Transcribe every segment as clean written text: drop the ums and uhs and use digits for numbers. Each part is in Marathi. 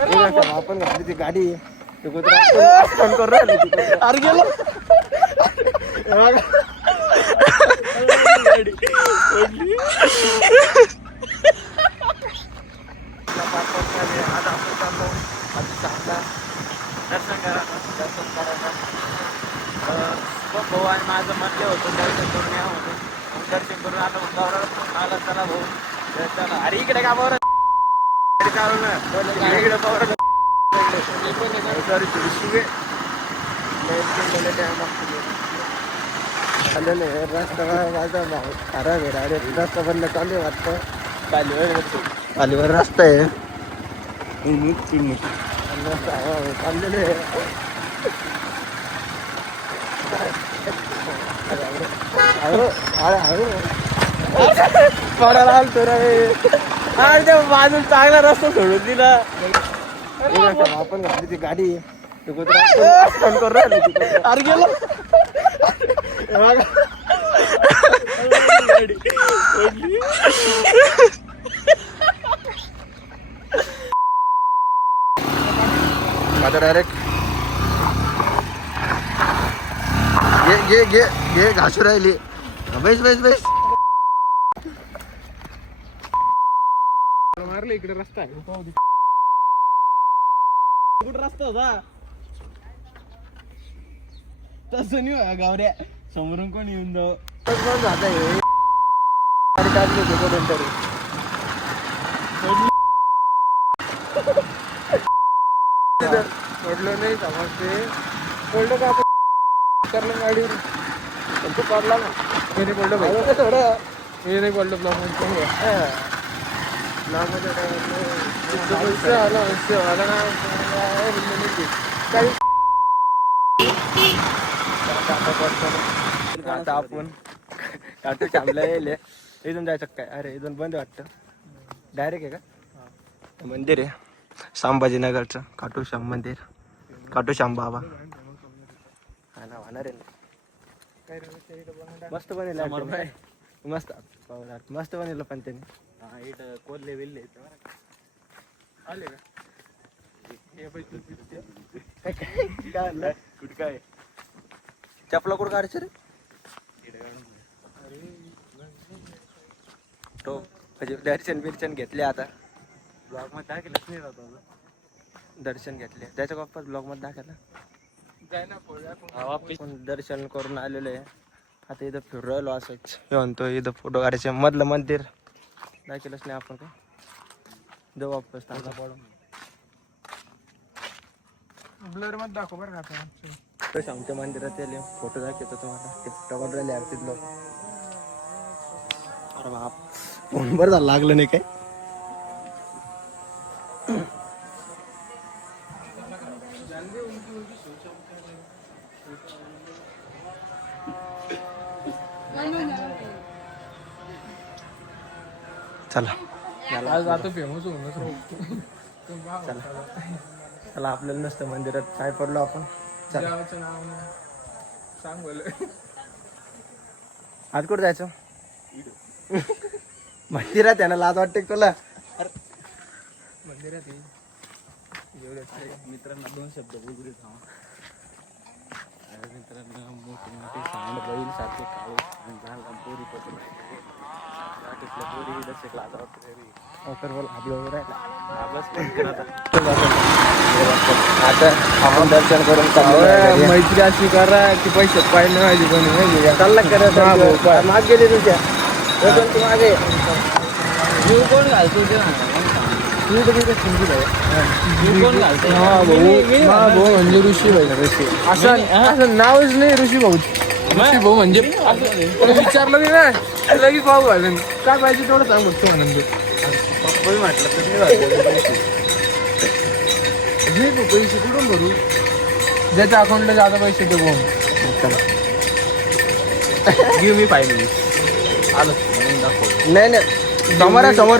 आपण घातली ती गाडी फोन करून राहिली ती कुत्रा. अरे गेलो दर्शन करायला भाऊ आणि माझं म्हणले होतं दर्शन करून या होतं. दर्शन करून आलं गौरव आला चला भाऊ चला. अरे इकडे का बरं चालू ना इकडे बरं सॉरी शिवे आलेले रस्ता माझा खराब आहे अरे रस्ता बंद चालू आहे वाटतं. पालीवर रस्ता आहे चाललेले पडायला आलतो रे अरे त्या बाजून चांगला रस्ता सोडून दिला. आपण घातली ती गाडी फोन करून राहिली ती कुत्रा. अरे गेलो माझा डायरेक्ट घे घे घे घासू राहिली. बैस बैस बैस मारलं इकडे रस्ता आहे कुठं रस्ता होता तसं नाही होया गावऱ्या समोरून कोण येऊन जाऊ जात आहे काढली होती करून तरी पडलो नाही समजते पडलो का आपण गाडीवर तू पडला ना मी नाही पडलो भाई थोडं मी नाही पडलो ब्लॉक मध्ये आला ना आता आपण काटू शामला येईल इथून जायचं काय. अरे इथून बंद वाटतं डायरेक्ट आहे का मंदिर आहे संभाजीनगरचं खाटूश्याम मंदिर खाटूश्याम बाबा हा ना होणार आहे मस्त बनेल मस्त मस्त बनेल पण त्यांनी कोल्हे बिल्ले आले का कुठं काय चपला कुठं काढायचं रे तो म्हणजे दर्शन बिर्शन घेतले आता ब्लॉग मध्ये दाखवलंच नाही राहतो दर्शन घेतले त्याच्या बाप्पा ब्लॉग मध्ये दाखवलं दर्शन करून आलेलो आहे. आता इथं फिरू राहिलो असंच हे म्हणतो इथं फोटो काढायचे मधलं मंदिर दाखवलंच नाही आपण काय जाऊ वापस तांगा पडून ब्लर मध्ये दाखव बरं का आमच्या मंदिरात येले फोटो दाखवतो तुम्हाला ते टवल राहिले आरतीत लोक. अरे बाप फोन बरं झालं लागलं नाही काय चला जातो फेमस चला चला आपल्याला नसतं मंदिरात काय पडलो आपण देवाचं नाव सांग बोल आज कुठं जायचं मंदिरात आहे ना लाज वाटते तुला मंदिरात मित्रांना दोन शब्द बोलू थांबा. मित्रांना मोठे मोठे सांड बैल सारखे काळे आणि पोरी पत्र पोरी दर्शक लाज वाटते आता आपण दर्शन करून मैत्री अशी करा की पैसे पाहिजे माझी कोणी चालला करत माग गेली तुझ्या मागे जीव कोण घालतो भाऊ म्हणजे ऋषी भाई ऋषी असं नावच नाही ऋषी भाऊ ऋषी भाऊ म्हणजे विचारलं नाही ना लगेच भाऊ घालून काय पाहिजे तेवढं सांग बघतो आनंद म्हटलं पैसे कुठून भरू ज्याच्या अकाउंटला जादा पैसे तो बोम गिव मी 5 मिनिट्स आलं नाही नाही समोर समोर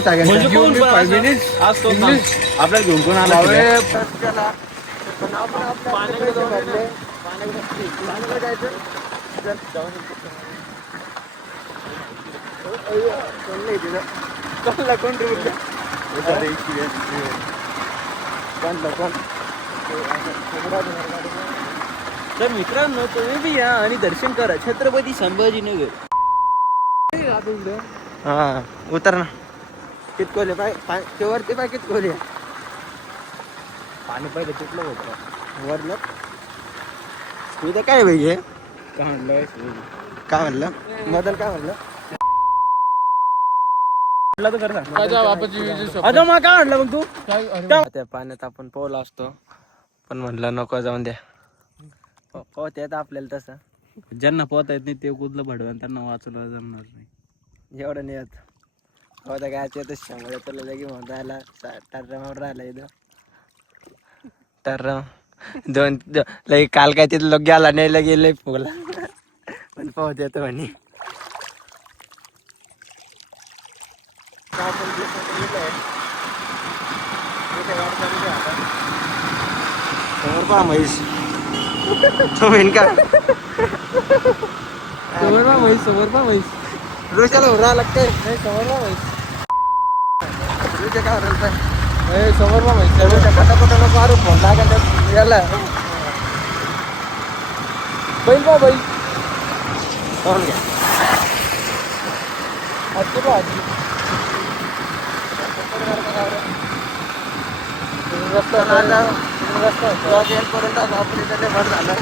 आपल्याला घेऊन कोण आला कोण तर मित्रांनो तुम्ही बी या आणि दर्शन करा छत्रपती संभाजीनगर. आता इकडे हा उतर ना. कितकोले पाय ते वरती पाय कितकोले पाणी पहिले तिथलं होतं. वरलं तुझं काय पाहिजे का म्हणलं काय म्हणलं मदन काय म्हणलं तर कर सांग. माझ्या बापाची विजय शपथ. आता मग काय म्हणलं मग तू काय अरे त्या पाण्यात आपण पोहला असतो पण म्हणलं नको जाऊन द्या पोहता येत आपल्याला तसं ज्यांना पोहता येत नाही ते कुदलं भडवून त्यांना वाचवलं जमणार नाही. एवढं नाही येत होता काय येतच शंभर तुला लगे म्हणून राहिला टर्रा म्हणून राहिला इथं टर्रा दोन लगे काल काय तिथं लोक गेला नाही लगे लय फुगला पण पोहता येतो म्हणे समोर पहा म्हैस तो मेन का समोर पहा म्हैस, समोर पहा म्हैस. रोजाला उरा लागते नाही समोर पहा म्हैस. रोजा काय उरलं ए, समोर पहा म्हैस. रोजा कटा नको मारू फोन लागेल याला बैल पहा बैल. पाहून घ्या हत्ती पहा हत्ती. रस्ता आता रस्ता पर्यंत आपण इथं लय भर झालं